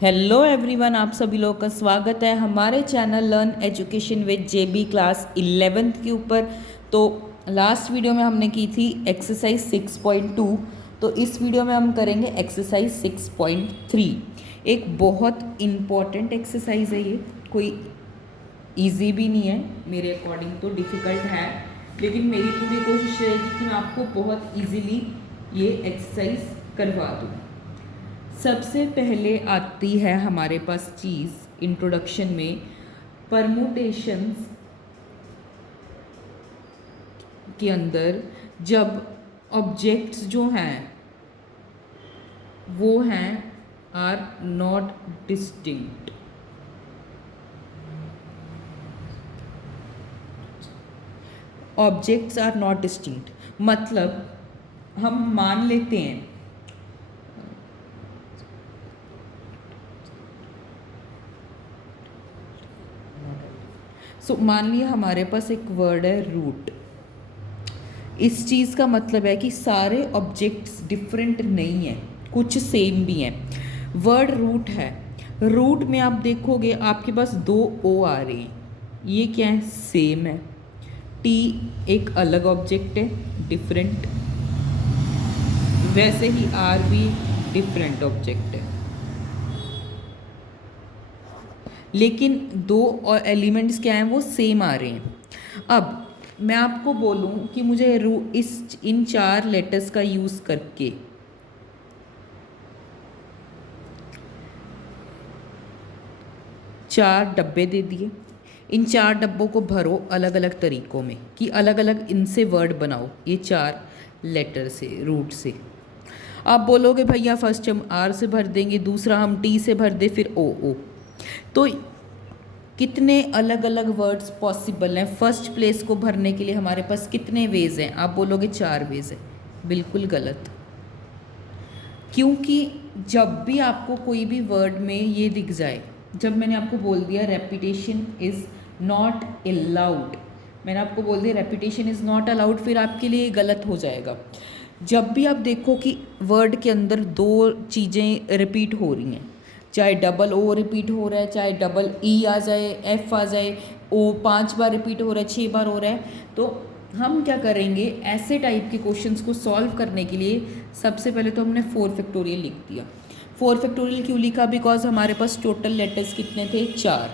Hello everyone, आप सभी लोगों का स्वागत है हमारे channel learn education with JB class 11th के ऊपर। तो लास्ट वीडियो में हमने की थी एक्सरसाइज 6.2। तो इस वीडियो में हम करेंगे एक्सरसाइज 6.3। एक बहुत इम्पॉर्टेंट एक्सरसाइज है ये, कोई इजी भी नहीं है, मेरे अकॉर्डिंग तो डिफ़िकल्ट है, लेकिन मेरी पूरी कोशिश रहेगी कि मैं आपको बहुत इजीली ये एक्सरसाइज करवा दूँ। सबसे पहले आती है हमारे पास चीज़ इंट्रोडक्शन में परमुटेशंस के अंदर, जब ऑब्जेक्ट्स जो हैं वो हैं are not distinct. Objects are not distinct मतलब हम मान लेते हैं मान लिया हमारे पास एक वर्ड है रूट। इस चीज़ का मतलब है कि सारे ऑब्जेक्ट्स डिफरेंट नहीं हैं, कुछ सेम भी हैं। वर्ड रूट है, रूट में आप देखोगे आपके पास दो ओ आ रहे हैं, ये क्या है? सेम है। टी एक अलग ऑब्जेक्ट है, डिफरेंट। वैसे ही आर भी डिफरेंट ऑब्जेक्ट है, लेकिन दो और एलिमेंट्स क्या हैं, वो सेम आ रहे हैं। अब मैं आपको बोलूं कि मुझे इन चार लेटर्स का यूज़ करके चार डब्बे दे दिए, इन चार डब्बों को भरो अलग अलग तरीक़ों में, कि अलग अलग इनसे वर्ड बनाओ ये चार लेटर से, रूट से। आप बोलोगे भैया फर्स्ट हम आर से भर देंगे, दूसरा हम टी से भर दे, फिर ओ। तो कितने अलग अलग वर्ड्स पॉसिबल हैं? फर्स्ट प्लेस को भरने के लिए हमारे पास कितने वेज हैं? आप बोलोगे 4 वेज हैं। बिल्कुल गलत। क्योंकि जब भी आपको कोई भी वर्ड में ये दिख जाए, जब मैंने आपको बोल दिया रेपिटेशन इज़ नॉट अलाउड, मैंने आपको बोल दिया रेपिटेशन इज़ नॉट अलाउड, फिर आपके लिए गलत हो जाएगा। जब भी आप देखो कि वर्ड के अंदर दो चीज़ें रिपीट हो रही हैं, चाहे डबल ओ रिपीट हो रहा है, चाहे डबल ई आ जाए, एफ आ जाए, ओ 5 बार रिपीट हो रहा है, 6 बार हो रहा है, तो हम क्या करेंगे? ऐसे टाइप के क्वेश्चंस को सॉल्व करने के लिए सबसे पहले तो हमने 4 फैक्टोरियल लिख दिया। 4 फैक्टोरियल क्यों लिखा? बिकॉज हमारे पास टोटल लेटर्स कितने थे? 4।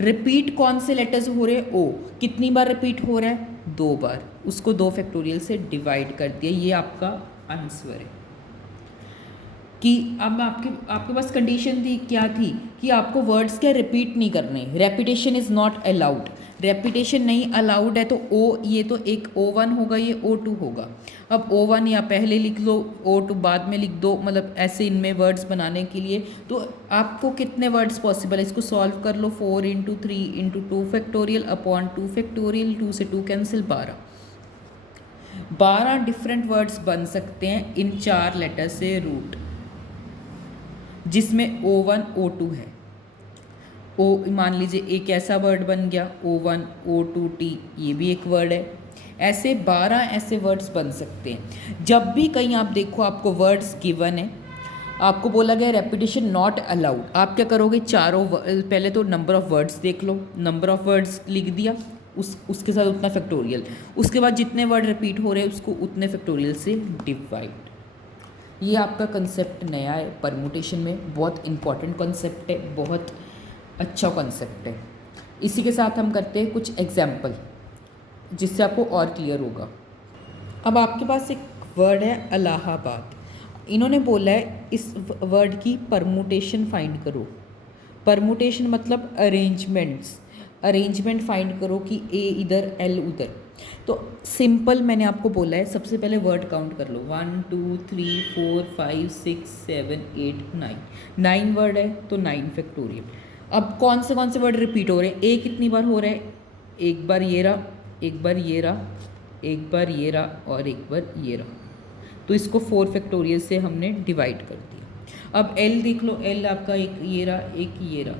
रिपीट कौन से लेटर्स हो रहे? ओ। कितनी बार रिपीट हो रहा है? 2 बार। उसको 2 फैक्टोरियल से डिवाइड कर दिया। ये आपका आंसर है। कि अब आपके पास कंडीशन थी, क्या थी? कि आपको वर्ड्स क्या रिपीट नहीं करने, repetition is not allowed. Repetition नहीं अलाउड है तो ओ, ये तो एक O1 होगा, ये O2 होगा। अब O1 या पहले लिख लो, O2 बाद में लिख दो, मतलब ऐसे इनमें वर्ड्स बनाने के लिए। तो आपको कितने वर्ड्स पॉसिबल है? इसको सॉल्व कर लो। 4 × 3 × 2 फैक्टोरियल अपॉन 2 फैक्टोरियल, 2 से 2 कैंसिल, 12 डिफरेंट वर्ड्स बन सकते हैं इन 4 लेटर से रूट, जिसमें O1 O2 है। ओ मान लीजिए एक ऐसा वर्ड बन गया O1 O2 T, ये भी एक वर्ड है। ऐसे 12 ऐसे वर्ड्स बन सकते हैं। जब भी कहीं आप देखो आपको वर्ड्स गिवन है, आपको बोला गया रेपिटेशन नॉट अलाउड, आप क्या करोगे? चारों पहले तो नंबर ऑफ़ वर्ड्स देख लो, नंबर ऑफ़ वर्ड्स लिख दिया, उसके साथ उतना फैक्टोरियल, उसके बाद जितने वर्ड रिपीट हो रहे हैं उसको उतने फैक्टोरियल से डिवाइड। ये आपका कंसेप्ट नया है परमुटेशन में, बहुत इंपॉर्टेंट कंसेप्ट है, बहुत अच्छा कंसेप्ट है। इसी के साथ हम करते हैं कुछ एग्जाम्पल, जिससे आपको और क्लियर होगा। अब आपके पास एक वर्ड है इलाहाबाद। इन्होंने बोला है इस वर्ड की परमुटेशन फाइंड करो। परमुटेशन मतलब अरेंजमेंट्स, अरेंजमेंट फाइंड करो कि ए इधर एल उधर। तो सिंपल मैंने आपको बोला है, सबसे पहले वर्ड काउंट कर लो, 1 2 3 4 5 6 7 8 9। 9 वर्ड है तो 9 फैक्टोरियल। अब कौन से वर्ड रिपीट हो रहे हैं? ए कितनी बार हो रहा है? एक बार ये रहा, एक बार ये रहा, एक बार ये रहा और एक बार ये रहा। तो इसको 4 फैक्टोरियल से हमने डिवाइड कर दिया। अब एल देख लो, एल आपका एक ये रहा, एक ये रहा,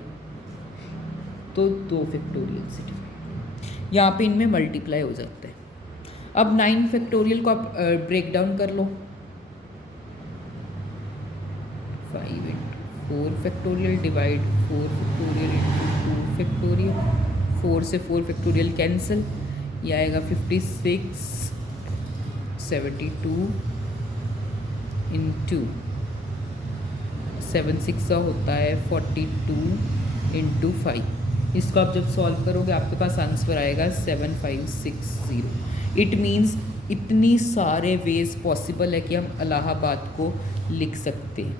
तो 2 फैक्टोरियल से डिवाइड, यहाँ पे इनमें मल्टीप्लाई हो जाता है। अब 9 फैक्टोरियल को आप ब्रेक डाउन कर लो, 5 × 4 factorial divide 4 factorial into 2 factorial, 4 से 4 फैक्टोरियल कैंसिल, ये आएगा 56 72 इंटू 7 6 होता है 42 इंटू 5। इसको आप जब सॉल्व करोगे आपके पास आंसर आएगा 7560। इट मीन्स इतनी सारे वेज पॉसिबल है कि हम इलाहाबाद को लिख सकते हैं।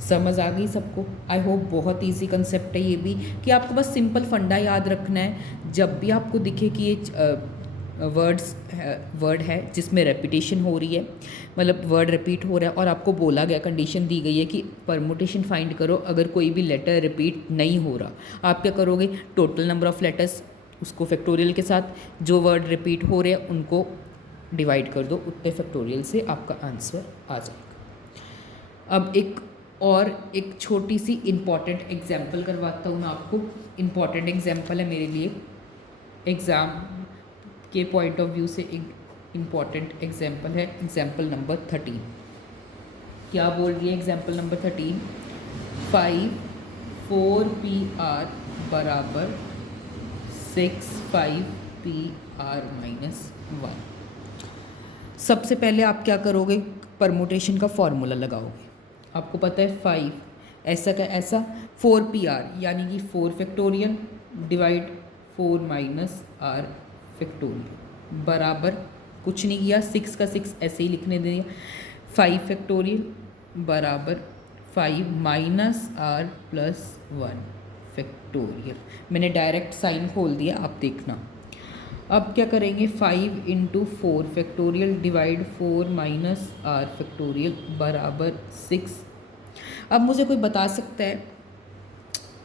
समझ आ गई सबको? आई होप बहुत इजी कंसेप्ट है ये भी, कि आपको बस सिंपल फंडा याद रखना है। जब भी आपको दिखे कि ये वर्ड है जिसमें रेपिटेशन हो रही है, मतलब वर्ड रिपीट हो रहा है और आपको बोला गया, कंडीशन दी गई है कि परमुटेशन फाइंड करो, अगर कोई भी लेटर रिपीट नहीं हो रहा, आप क्या करोगे? टोटल नंबर ऑफ लेटर्स उसको फैक्टोरियल के साथ, जो वर्ड रिपीट हो रहे हैं उनको डिवाइड कर दो, उतने फैक्टोरियल से आपका आंसर आ जाएगा। अब एक छोटी सी इम्पॉर्टेंट एग्जाम्पल करवाता हूँ मैं आपको। इम्पॉर्टेंट एग्जाम्पल है मेरे लिए, एग्ज़ाम के पॉइंट ऑफ व्यू से एक इम्पॉर्टेंट एग्जाम्पल है। एग्जाम्पल नंबर 13 क्या बोल रही है? एग्जाम्पल नंबर 13, 5 4PR बराबर 6 5PR माइनस 1। सबसे पहले आप क्या करोगे? परमुटेशन का फॉर्मूला लगाओगे। आपको पता है 5 ऐसा का ऐसा 4PR यानी कि 4 factorial divide 4 minus R factorial बराबर कुछ नहीं किया, 6 का 6 ऐसे ही लिखने दिया, 5 फैक्टोरियल बराबर 5 माइनस R प्लस 1 फैक्टोरियल। मैंने डायरेक्ट साइन खोल दिया, आप देखना। अब क्या करेंगे? 5 into 4 factorial divide 4 minus R factorial बराबर 6। अब मुझे कोई बता सकता है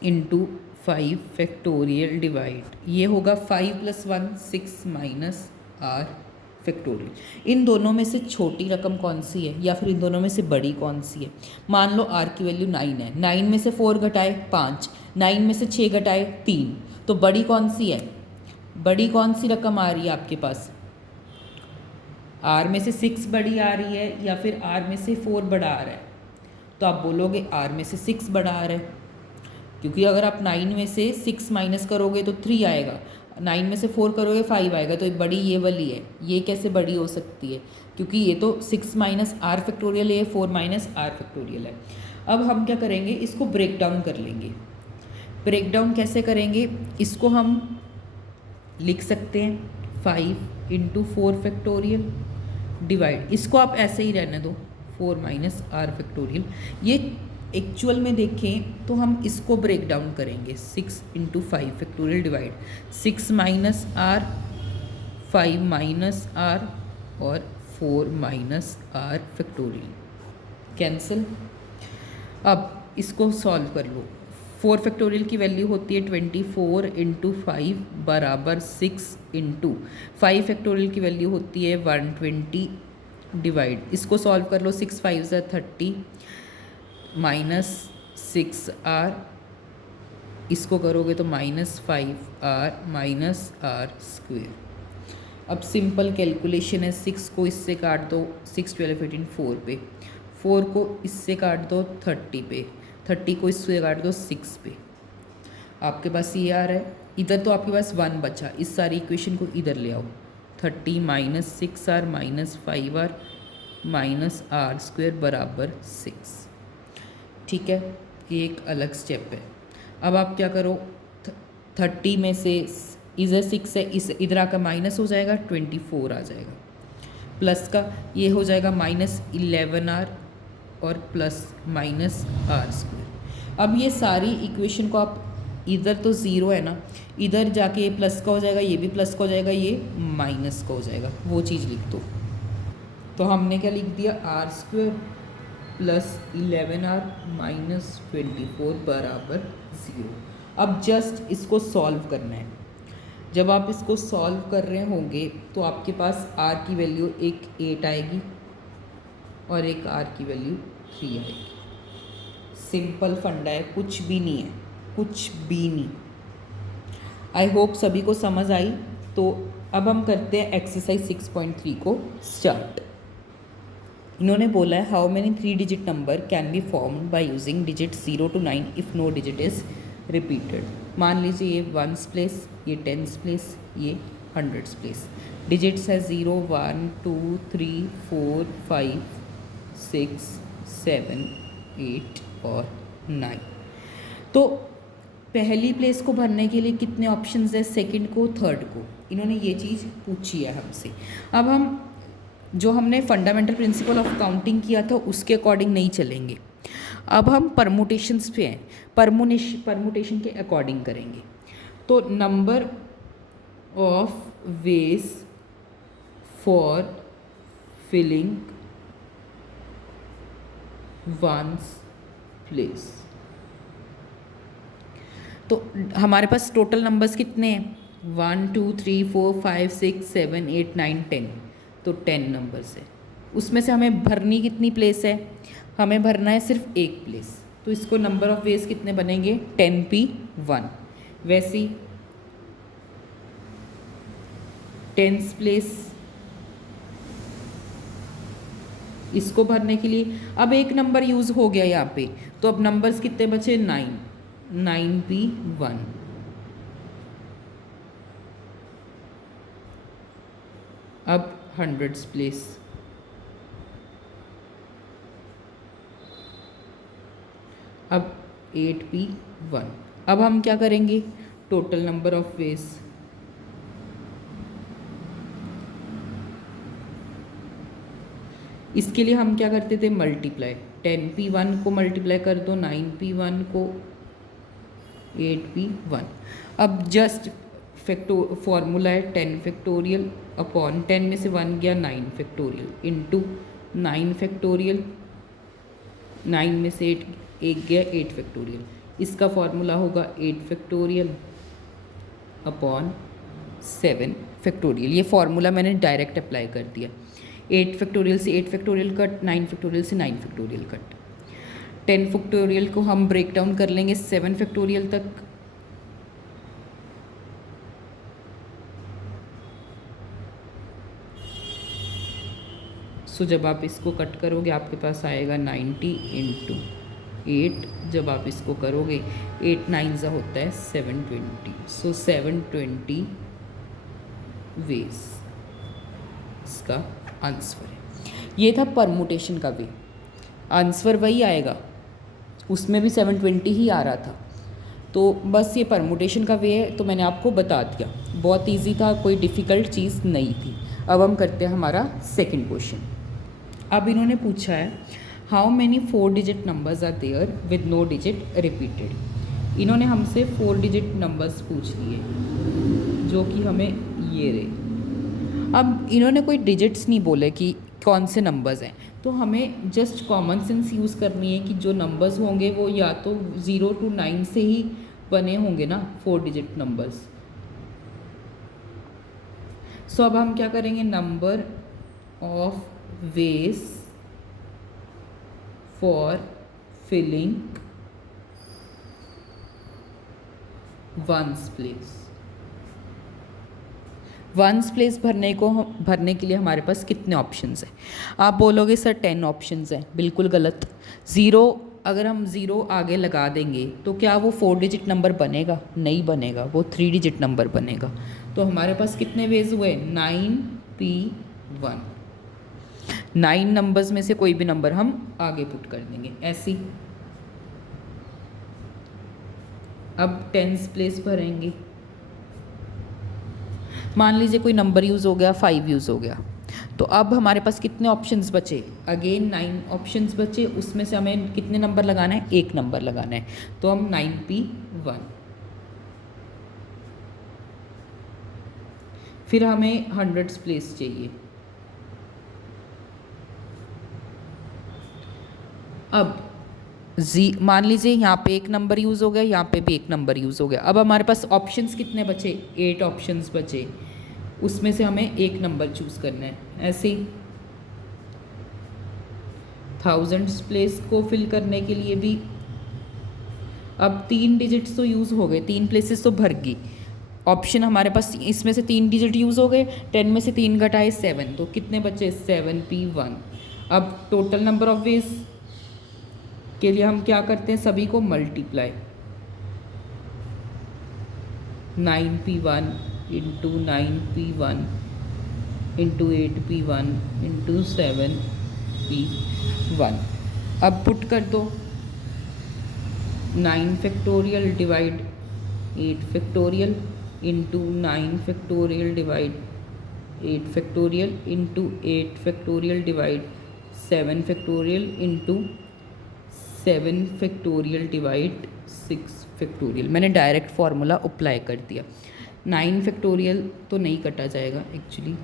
इंटू 5 फैक्टोरियल डिवाइड, ये होगा 5 प्लस 1 6 माइनस R फैक्टोरियल। इन दोनों में से छोटी रकम कौन सी है या फिर इन दोनों में से बड़ी कौन सी है? मान लो R की वैल्यू 9 है, 9 में से 4 घटाए 5, 9 में से 6 घटाए 3, तो बड़ी कौन सी है? बड़ी कौन सी रकम आ रही है आपके पास? R में से 6 बड़ी आ रही है या फिर R में से 4 बड़ा आ रहा है? तो आप बोलोगे R में से 6 बड़ा आ रहा है, क्योंकि अगर आप 9 में से 6 माइनस करोगे तो 3 आएगा, 9 में से 4 करोगे 5 आएगा, तो बड़ी ये वाली है। ये कैसे बड़ी हो सकती है? क्योंकि ये तो 6 माइनस R फैक्टोरियल है, 4 माइनस R फैक्टोरियल है। अब हम क्या करेंगे? इसको ब्रेक डाउन कर लेंगे। ब्रेक डाउन कैसे करेंगे? इसको हम लिख सकते हैं 5 इंटू 4 फैक्टोरियल डिवाइड, इसको आप ऐसे ही रहने दो 4 माइनस R फैक्टोरियल। ये एक्चुअल में देखें तो हम इसको ब्रेक डाउन करेंगे 6 into 5 factorial divide 6 minus R, 5 minus R और 4 माइनस R फैक्टोरियल कैंसिल। अब इसको सॉल्व कर लो। 4 फैक्टोरियल की वैल्यू होती है 24 इंटू 5 बराबर 6 इंटू 5 फैक्टोरियल की वैल्यू होती है 120 डिवाइड, इसको सॉल्व कर लो। 6 5 ज़ा 30 माइनस 6R, इसको करोगे तो minus 5R minus R square. अब सिंपल कैलकुलेशन है, 6 को इससे काट दो, 6 12 18 4 पे, 4 को इससे काट दो 30 पे, 30 को इससे काट दो 6 पे, आपके पास ये आ रहा है। इधर तो आपके पास 1 बचा, इस सारी इक्वेशन को इधर ले आओ। 30 minus 6R minus 5R minus R square बराबर 6। ठीक है, ये एक अलग स्टेप है। अब आप क्या करो? 30 में से इधर 6 है, इस इधर आकर माइनस हो जाएगा, 24 आ जाएगा, प्लस का ये हो जाएगा माइनस 11R और प्लस माइनस R स्क्वेयर। अब ये सारी इक्वेशन को आप, इधर तो ज़ीरो है ना, इधर जाके ये प्लस का हो जाएगा, ये भी प्लस का हो जाएगा, ये माइनस का हो जाएगा, वो चीज़ लिख दो। तो हमने क्या लिख दिया? R square plus 11R minus 24 बराबर 0। अब जस्ट इसको सॉल्व करना है। जब आप इसको सॉल्व कर रहे होंगे तो आपके पास R की वैल्यू एक 8 आएगी और एक R की वैल्यू 3 आएगी। सिंपल फंडा है, कुछ भी नहीं है, कुछ भी नहीं। आई होप सभी को समझ आई। तो अब हम करते हैं एक्सरसाइज 6.3 को स्टार्ट। इन्होंने बोला है how many 3 digit number can be formed by using digit 0 to 9 if no digit is repeated. मान लीजिए ये वंस प्लेस, ये टेंस प्लेस, ये हंड्रेड्स प्लेस। डिजिट्स है 0 1 2 3 4 5 6 7 8 और 9। तो पहली प्लेस को भरने के लिए कितने ऑप्शंस है, सेकंड को, थर्ड को, इन्होंने ये चीज़ पूछी है हमसे। अब हम जो हमने फंडामेंटल प्रिंसिपल ऑफ काउंटिंग किया था उसके अकॉर्डिंग नहीं चलेंगे, अब हम परमुटेशंस पे हैं, परमुटेशन के अकॉर्डिंग करेंगे। तो number of ways for filling ones place, तो हमारे पास टोटल नंबर्स कितने हैं, 1 2 3 4 5 6 7 8 9 10, तो 10 नंबर्स है। उसमें से हमें भरनी कितनी प्लेस है, हमें भरना है सिर्फ एक प्लेस, तो इसको नंबर ऑफ वेज कितने बनेंगे, 10p1। वैसे ही टेंस प्लेस, इसको भरने के लिए अब एक नंबर यूज़ हो गया यहाँ पे, तो अब नंबर्स कितने बचे, 9p1। अब हंड्रेड्स प्लेस, अब 8p1। अब हम क्या करेंगे, टोटल नंबर ऑफ वेज, इसके लिए हम क्या करते थे, मल्टीप्लाई, 10p1 को मल्टीप्लाई कर दो 9p1 को 8p1। अब जस्ट फॉर्मूला है 10 फैक्टोरियल अपॉन 10 में से 1 गया 9 फैक्टोरियल इंटू 9 फैक्टोरियल, 9 में से 1 गया 8 फैक्टोरियल। इसका फॉर्मूला होगा 8 फैक्टोरियल अपॉन 7 फैक्टोरियल। ये फॉर्मूला मैंने डायरेक्ट अप्लाई कर दिया, 8 फैक्टोरियल से 8 फैक्टोरियल कट, 9 फैक्टोरियल से 9 फैक्टोरियल कट। 10 फैक्टोरियल को हम ब्रेक डाउन कर लेंगे 7 फैक्टोरियल तक, सो जब आप इसको कट करोगे आपके पास आएगा 90 इंटू 8, जब आप इसको करोगे 8 9 होता है 720, सो 720 वेज इसका आंसर है। ये था परमुटेशन का वे, आंसर वही आएगा, उसमें भी 720 ही आ रहा था। तो बस ये परमुटेशन का वे है, तो मैंने आपको बता दिया, बहुत इजी था, कोई डिफ़िकल्ट चीज़ नहीं थी। अब हम करते हैं हमारा सेकंड क्वेश्चन। अब इन्होंने पूछा है how many 4 digit numbers are there with no digit repeated. इन्होंने हमसे 4 डिजिट नंबर्स पूछ लिए जो कि हमें ये रहे। अब इन्होंने कोई डिजिट्स नहीं बोले कि कौन से नंबर्स हैं, तो हमें जस्ट कॉमन सेंस यूज़ करनी है कि जो नंबर्स होंगे वो या तो 0 to 9 से ही बने होंगे ना 4 डिजिट नंबर्स। सो अब हम क्या करेंगे, number of ways for filling ones place. Ones place भरने के लिए हमारे पास कितने ऑप्शंस हैं। आप बोलोगे सर 10 ऑप्शंस हैं, बिल्कुल गलत। अगर हम 0 आगे लगा देंगे तो क्या वो 4 डिजिट नंबर बनेगा, नहीं बनेगा, वो 3 डिजिट नंबर बनेगा। तो हमारे पास कितने वेज हुए, 9p1। 9 नंबर्स में से कोई भी नंबर हम आगे पुट कर देंगे ऐसी। अब टेंस प्लेस भरेंगे, मान लीजिए कोई नंबर यूज़ हो गया, 5 यूज़ हो गया, तो अब हमारे पास कितने ऑप्शंस बचे, अगेन 9 ऑप्शंस बचे, उसमें से हमें कितने नंबर लगाना है, एक नंबर लगाना है, तो हम 9p1। फिर हमें हंड्रेड्स प्लेस चाहिए। अब मान लीजिए यहाँ पे एक नंबर यूज़ हो गया, यहाँ पे भी एक नंबर यूज़ हो गया। अब हमारे पास ऑप्शंस कितने बचे, 8 ऑप्शंस बचे, उसमें से हमें एक नंबर चूज़ करना है। ऐसे ही थाउजेंड्स प्लेस को फिल करने के लिए भी अब 3 डिजिट्स तो यूज़ हो गए, 3 प्लेसेस तो भर गई। ऑप्शन हमारे पास इसमें से 3 डिजिट यूज़ हो गए, 10 में से 3 घटाए 7, तो कितने बचे 7p1। अब टोटल नंबर ऑफ वेज के लिए हम क्या करते हैं, सभी को multiply 9p1 into 9p1 into 8p1 into 7p1। अब पुट कर दो 9 factorial divide 8 factorial into 9 factorial divide 8 factorial into 8 factorial divide 7 factorial into 7 factorial divide 6 factorial. मैंने डायरेक्ट फार्मूला अप्लाई कर दिया। 9 फैक्टोरियल तो नहीं कटा जाएगा एक्चुअली,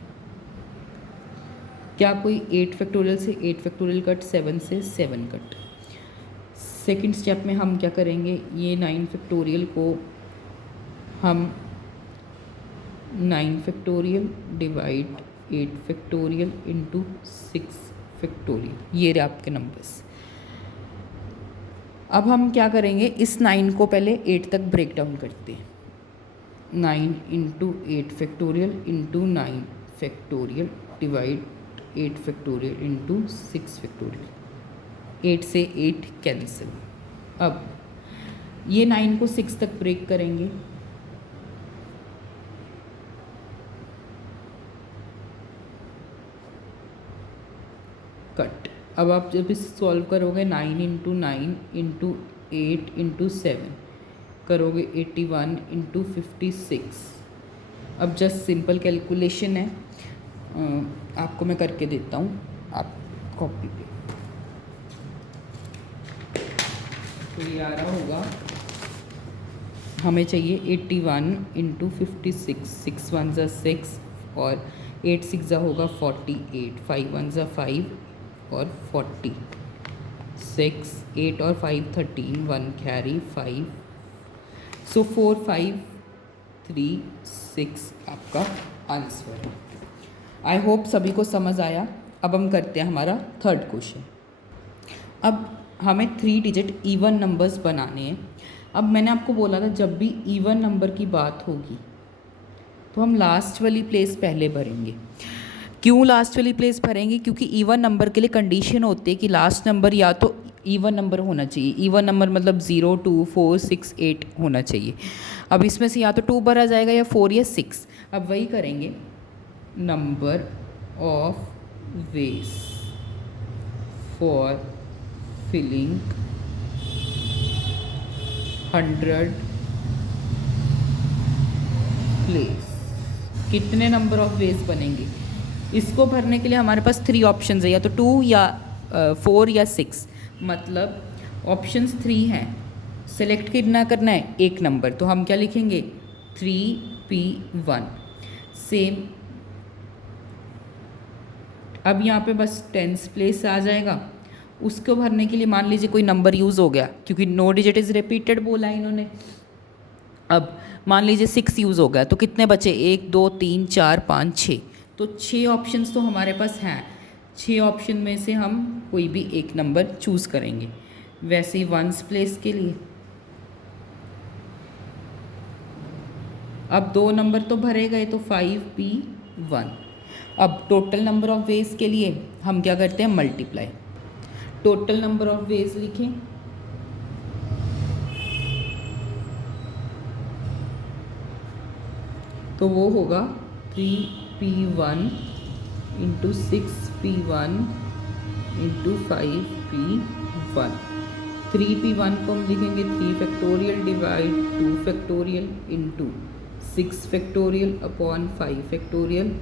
क्या कोई 8 फैक्टोरियल से 8 फैक्टोरियल कट, 7 से 7 कट। सेकंड स्टेप में हम क्या करेंगे, ये 9 फैक्टोरियल को हम 9 factorial divide 8 factorial into 6 factorial, ये रहे आपके नंबर्स। अब हम क्या करेंगे, इस 9 को पहले 8 तक ब्रेक डाउन करते हैं। 9 into 8 factorial into 9 factorial divide 8 factorial into 6 factorial. 8 से 8 कैंसिल। अब ये 9 को 6 तक ब्रेक करेंगे, कट। अब आप जब इस सॉल्व करोगे 9 इंटू 9 इंटू 8 इंटू 7 करोगे 81 इंटू 56। अब जस्ट सिंपल कैलकुलेशन है, आपको मैं करके देता हूँ, आप कॉपी पे। तो ये आ रहा होगा, हमें चाहिए 81 इंटू 56, 6 1 ज़ा 6 और 8 6 ज़ा होगा 48, 5 1 ज़ा 5 और 40, 6 8 और 5 13, 1 कैरी 5, सो 4 5 3 6 आपका आंसर है। आई होप सभी को समझ आया। अब हम करते हैं हमारा थर्ड क्वेश्चन। अब हमें 3 डिजिट इवन नंबर्स बनाने हैं। अब मैंने आपको बोला था जब भी इवन नंबर की बात होगी तो हम लास्ट वाली प्लेस पहले भरेंगे। क्यों लास्ट वाली प्लेस भरेंगे, क्योंकि इवन नंबर के लिए कंडीशन होती है कि लास्ट नंबर या तो इवन नंबर होना चाहिए। इवन नंबर मतलब 0 2 4 6 8 होना चाहिए। अब इसमें से या तो 2 भरा जाएगा या 4 या 6। अब वही करेंगे, number of ways for filling 100 place. कितने नंबर ऑफ वेज बनेंगे, इसको भरने के लिए हमारे पास 3 ऑप्शंस है, या तो 2 या 4 या 6। मतलब ऑप्शंस 3 हैं। सेलेक्ट कितना करना है, एक नंबर, तो हम क्या लिखेंगे 3p1 सेम। अब यहाँ पे बस 10th प्लेस आ जाएगा। उसको भरने के लिए मान लीजिए कोई नंबर यूज़ हो गया, क्योंकि नो डिजिट इज़ रिपीटेड बोला इन्होंने। अब मान लीजिए 6 यूज़ हो गया, तो कितने बचे, 1 2 3 4 5 6। तो 6 ऑप्शंस तो हमारे पास हैं। 6 ऑप्शन में से हम कोई भी एक नंबर चूज़ करेंगे। वैसे ही 1st प्लेस के लिए अब 2 नंबर तो भरे गए, तो 5p1। अब टोटल नंबर ऑफ वेज के लिए हम क्या करते हैं, multiply. Total number of veg लिखें, तो वो होगा 3p1 into 6p1 into 5p1। 3p1 को हम लिखेंगे 3 factorial divide 2 factorial into 6 factorial upon 5 factorial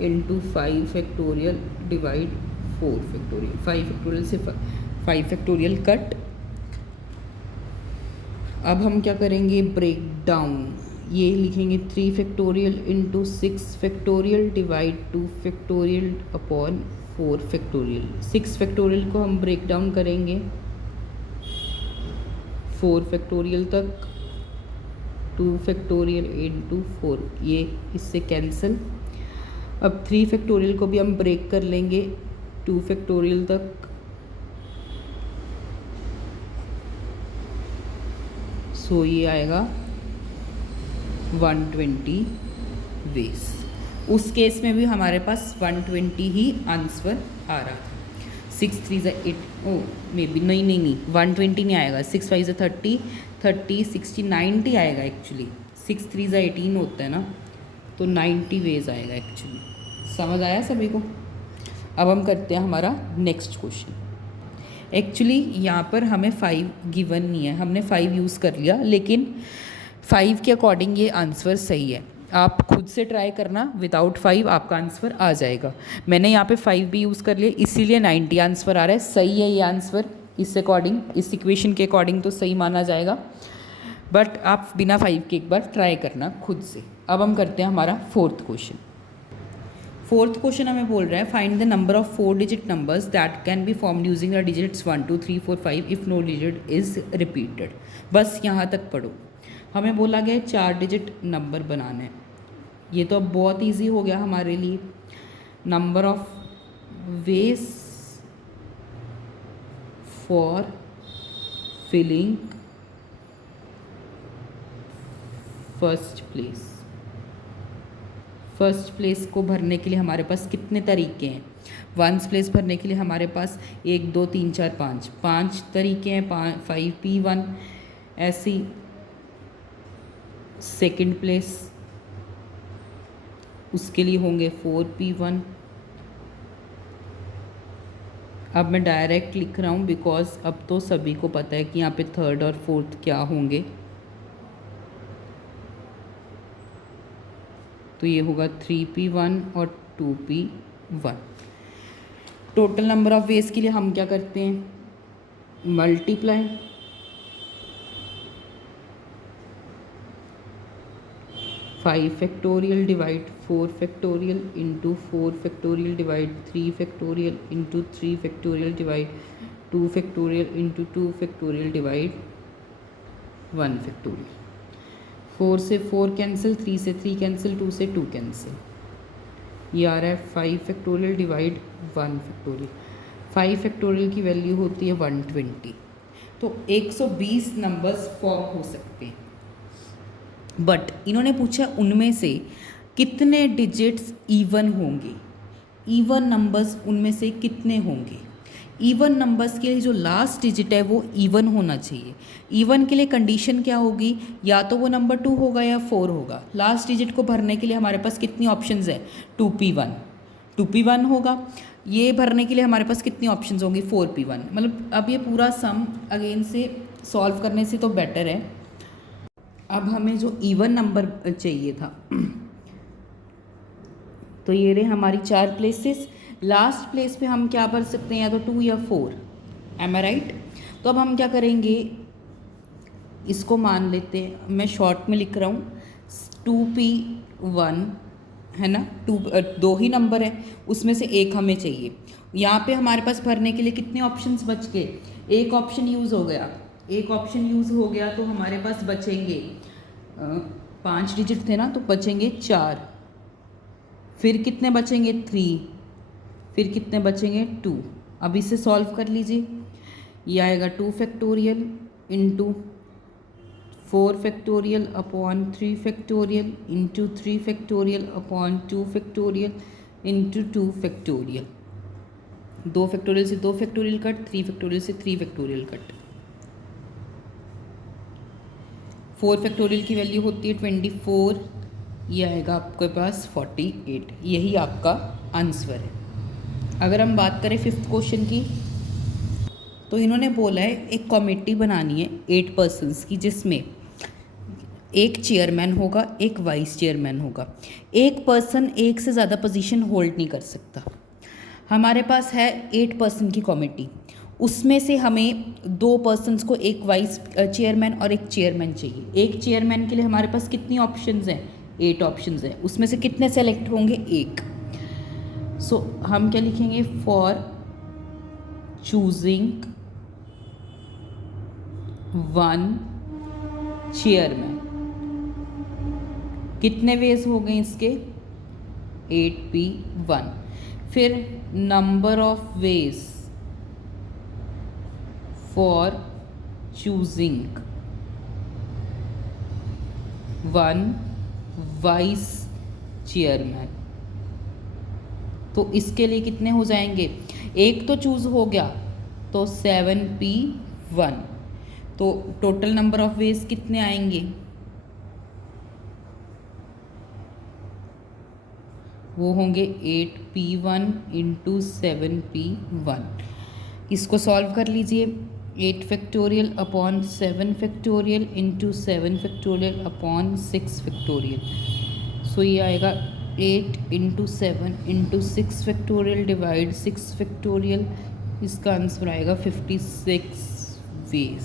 into 5 factorial divide 4 factorial. 5 factorial से 5 फैक्टोरियल कट। अब हम क्या करेंगे, ब्रेक डाउन। ये लिखेंगे 3 factorial into 6 factorial divide 2 factorial upon 4 factorial. 6 factorial को हम ब्रेक डाउन करेंगे 4 फैक्टोरियल तक, 2 फैक्टोरियल इंटू 4, ये इससे कैंसिल। अब 3 फैक्टोरियल को भी हम ब्रेक कर लेंगे 2 फैक्टोरियल तक, सो ये आएगा 120 वेज। उस केस में भी हमारे पास 120 ही आंसर आ रहा था। 6 3 ज़ा 8, ओ मे बी नहीं 120 नहीं आएगा, 6 5 ज़ा 30 30 60 90 आएगा एक्चुअली। 6 3 ज़ा 18 होता है ना, तो 90 वेज आएगा एक्चुअली। समझ आया सभी को? अब हम करते हैं हमारा नेक्स्ट क्वेश्चन। एक्चुअली यहाँ पर हमें 5 गिवन नहीं है, हमने 5 यूज़ कर लिया, लेकिन 5 के अकॉर्डिंग ये आंसर सही है। आप खुद से ट्राई करना, विदाउट 5 आपका आंसर आ जाएगा। मैंने यहाँ पे 5 भी यूज़ कर लिया, इसीलिए 90 आंसर आ रहा है। सही है ये आंसर, इस अकॉर्डिंग, इस इक्वेशन के अकॉर्डिंग तो सही माना जाएगा, बट आप बिना 5 के एक बार ट्राई करना खुद से। अब हम करते हैं हमारा फोर्थ क्वेश्चन। फोर्थ क्वेश्चन हमें बोल रहा है find the number of 4 digit numbers that can be formed using the digits 1 2 3 4 5 if no digit is repeated. बस यहाँ तक पढ़ो। हमें बोला गया 4 डिजिट नंबर बनाना है। ये तो अब बहुत इजी हो गया हमारे लिए। Number of ways for filling first place. First place को भरने के लिए हमारे पास कितने तरीके हैं? वंस प्लेस भरने के लिए हमारे पास 1 2 3 4 5 तरीके हैं। 5P1 ऐसी। सेकंड प्लेस उसके लिए होंगे 4P1। अब मैं डायरेक्ट लिख रहा हूँ बिकॉज अब तो सभी को पता है कि यहाँ पे थर्ड और फोर्थ क्या होंगे। तो ये होगा 3P1 और 2P1। Total number of veg के लिए हम क्या करते हैं? Multiply 5 factorial divide 4 factorial into 4 factorial divide 3 factorial into 3 factorial divide 2 factorial into 2 factorial divide 1 factorial. 4 से 4 कैंसिल, 3 से 3 कैंसिल, 2 से 2 कैंसिल। ये आ रहा है 5 फैक्टोरियल डिवाइड 1 फैक्टोरियल। 5 फैक्टोरियल की वैल्यू होती है 120। तो 120 नंबर्स फॉर्म हो सकते हैं, बट इन्होंने पूछा उनमें से कितने डिजिट्स इवन होंगे। इवन नंबर्स उनमें से कितने होंगे? इवन नंबर्स के लिए जो लास्ट डिजिट है वो इवन होना चाहिए। इवन के लिए कंडीशन क्या होगी? या तो वो नंबर 2 होगा या 4 होगा। लास्ट डिजिट को भरने के लिए हमारे पास कितनी ऑप्शंस है? 2P1 होगा। ये भरने के लिए हमारे पास कितनी ऑप्शंस होंगी? 4P1। मतलब अब ये पूरा सम अगेन से सॉल्व करने से तो बेटर है। अब हमें जो इवन नंबर चाहिए था, तो ये रहे हमारी 4 प्लेसेस। लास्ट प्लेस पे हम क्या भर सकते हैं? या तो 2 या 4। एम आई राइट? तो अब हम क्या करेंगे, इसको मान लेते हैं, मैं शॉर्ट में लिख रहा हूँ 2P1 है ना। 2 ही नंबर है, उसमें से एक हमें चाहिए। यहाँ पे हमारे पास भरने के लिए कितने ऑप्शंस बच गए? एक ऑप्शन यूज़ हो गया। एक ऑप्शन यूज़ हो गया तो हमारे पास बचेंगे 5 डिजिट थे ना, तो बचेंगे 4। फिर कितने बचेंगे? 3। फिर कितने बचेंगे? 2। अब इसे सॉल्व कर लीजिए। ये आएगा 2 factorial into 4 factorial upon 3 factorial into 3 factorial upon 2 factorial into 2 factorial. 2 factorial से 2 फैक्टोरियल कट, 3 फैक्टोरियल से 3 फैक्टोरियल कट। 4 फैक्टोरियल की वैल्यू होती है 24। ये आएगा आपके पास 48। यही आपका आंसर है। अगर हम बात करें फिफ्थ क्वेश्चन की, तो इन्होंने बोला है एक कमेटी बनानी है 8 पर्सन्स की, जिसमें एक चेयरमैन होगा, एक वाइस चेयरमैन होगा। एक पर्सन एक से ज़्यादा पोजीशन होल्ड नहीं कर सकता। हमारे पास है 8 पर्सन की कमेटी, उसमें से हमें 2 पर्सन्स को, एक वाइस चेयरमैन और एक चेयरमैन चाहिए। एक चेयरमैन के लिए हमारे पास कितनी ऑप्शंस हैं? 8 ऑप्शंस हैं। उसमें से कितने सेलेक्ट होंगे? 1। सो हम क्या लिखेंगे? For choosing 1 chairman. कितने वेज हो गए इसके? 8P1। फिर number of ways for choosing 1 vice chairman. तो तो इसके लिए कितने हो जाएंगे, एक तो चूज़ हो गया तो 7p1, तो टोटल नंबर ऑफ वेज कितने आएंगे, वो होंगे 8p1 इंटू 7p1। इसको सॉल्व कर लीजिए, 8 factorial upon 7 factorial into 7 factorial upon 6 factorial. So ये आएगा 8 into 7 into 6 factorial divide 6 factorial, इसका आंसर आएगा 56 वेज।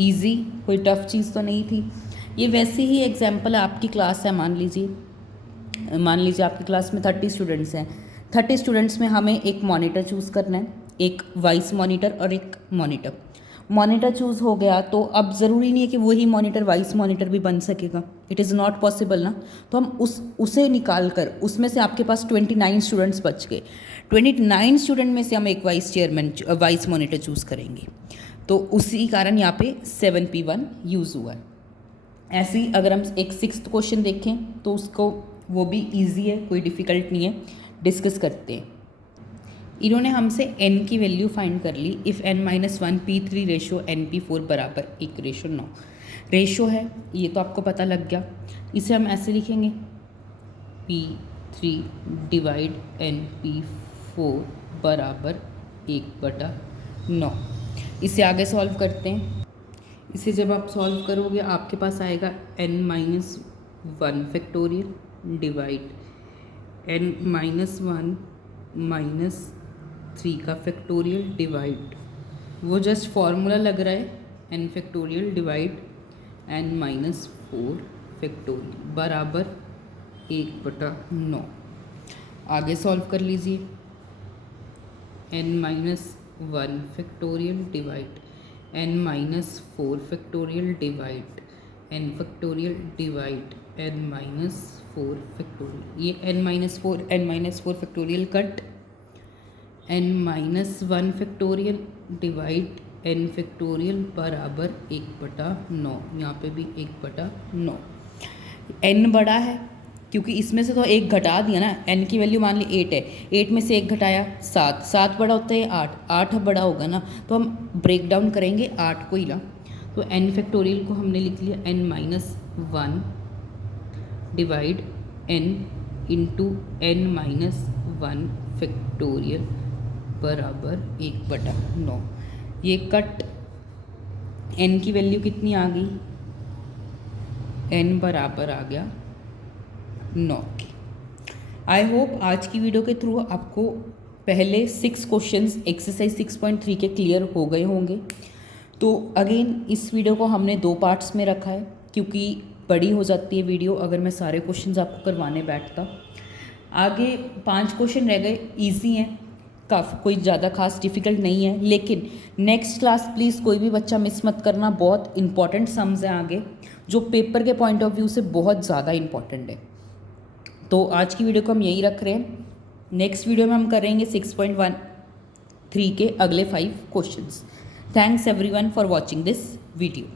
ईजी, कोई टफ चीज़ तो नहीं थी। ये वैसे ही एग्जाम्पल आपकी क्लास है, मान लीजिए आपकी क्लास में 30 स्टूडेंट्स हैं। 30 स्टूडेंट्स में हमें एक मॉनिटर चूज़ करना है, एक वाइस मॉनिटर और एक मॉनिटर। मॉनिटर चूज़ हो गया तो अब ज़रूरी नहीं है कि वही मॉनिटर वाइस मॉनिटर भी बन सकेगा, इट इज़ नॉट पॉसिबल ना। तो हम उसे निकाल कर उसमें से आपके पास 29 स्टूडेंट्स बच गए, 29 स्टूडेंट में से हम एक वाइस मॉनिटर चूज़ करेंगे, तो उसी कारण यहाँ पे 7p1 यूज़ हुआ है। ऐसे ही अगर हम एक 6th क्वेश्चन देखें तो उसको, वो भी इजी है, कोई डिफ़िकल्ट नहीं है, डिस्कस करते हैं। इन्होंने हमसे n की वैल्यू फाइंड कर ली। If n-1 p3 ratio np4 बराबर 1:9 रेशो है, ये तो आपको पता लग गया। इसे हम ऐसे लिखेंगे p3 डिवाइड np4 बराबर 1/9। इसे आगे सॉल्व करते हैं। इसे जब आप सॉल्व करोगे आपके पास आएगा n-1 factorial divide n-1 minus 3 का फैक्टोरियल डिवाइड, वो जस्ट फॉर्मूला लग रहा है, n factorial divide n-4 factorial बराबर 1/9। आगे सॉल्व कर लीजिए, n-1 factorial divide n-4 factorial divide n factorial divide n-4 factorial. ये n-4 factorial cut, n-1 factorial divide n factorial बराबर 1/9। यहाँ पे भी 1/9। n बड़ा है क्योंकि इसमें से तो एक घटा दिया ना, n की वैल्यू मान ली 8 है, 8 में से एक घटाया 7, 7 बड़ा होता है 8, 8 बड़ा होगा ना, तो हम ब्रेक डाउन करेंगे 8 को ही ला। तो n फैक्टोरियल को हमने लिख लिया n-1 divide n into n-1 factorial बराबर 1/9। ये कट n की वैल्यू कितनी आ गई, n बराबर आ गया 9 की। आई होप आज की वीडियो के थ्रू आपको पहले 6 क्वेश्चंस एक्सरसाइज 6.3 के क्लियर हो गए होंगे। तो अगेन इस वीडियो को हमने 2 पार्ट्स में रखा है क्योंकि बड़ी हो जाती है वीडियो अगर मैं सारे क्वेश्चंस आपको करवाने बैठता। आगे 5 क्वेश्चन रह गए, ईजी हैं काफ़ी, कोई ज़्यादा खास डिफ़िकल्ट नहीं है। लेकिन नेक्स्ट क्लास प्लीज़ कोई भी बच्चा मिस मत करना, बहुत इंपॉर्टेंट सम्स हैं आगे जो पेपर के पॉइंट ऑफ व्यू से बहुत ज़्यादा इंपॉर्टेंट है। तो आज की वीडियो को हम यही रख रहे हैं। नेक्स्ट वीडियो में हम करेंगे 6.13 के अगले 5 questions. Thanks everyone for watching this video.